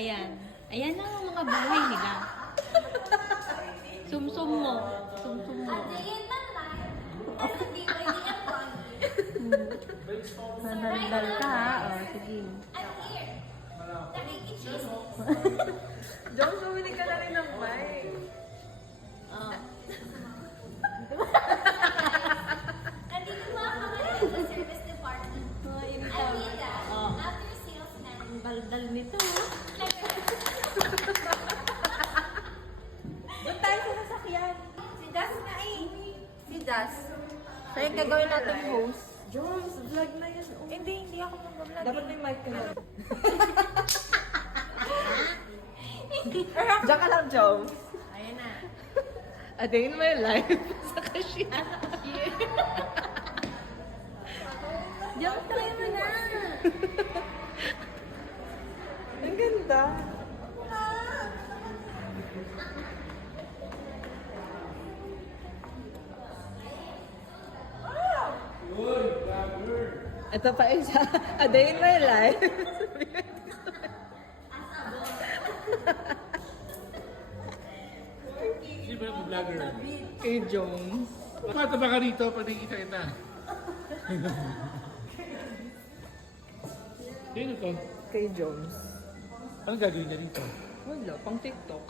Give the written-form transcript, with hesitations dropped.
Ayan. Ayan lang ang mga bahay nila. Sumsum mo. Sumsum mo. Nadaldal ka ha. O, sige. Jones, bumili ka na rin ng mic. Oh. Nandito po ako ngayon sa service department. Oh, ini I mean that, Oh. after sales manager. Ang daldal nito. Doon tayo sa sasakyan. Si Das na eh. Si Das. Kaya gagawin natin host. Jones, vlog na yan. Oh. Hindi ako mag-vlog. Dapat may mic ka na. Diyan ka lang, Jones. Ayan na. A day in my life sa cashier. Diyan, try mo na. Ang ganda. Ito pa isa. A day in my life. Sino ba yung vlogger? Kay Jones. Mataba ka rito pag nakikita kita. Sino to? Kay Jones. Anong gagawin niya dito? Wala, pang TikTok.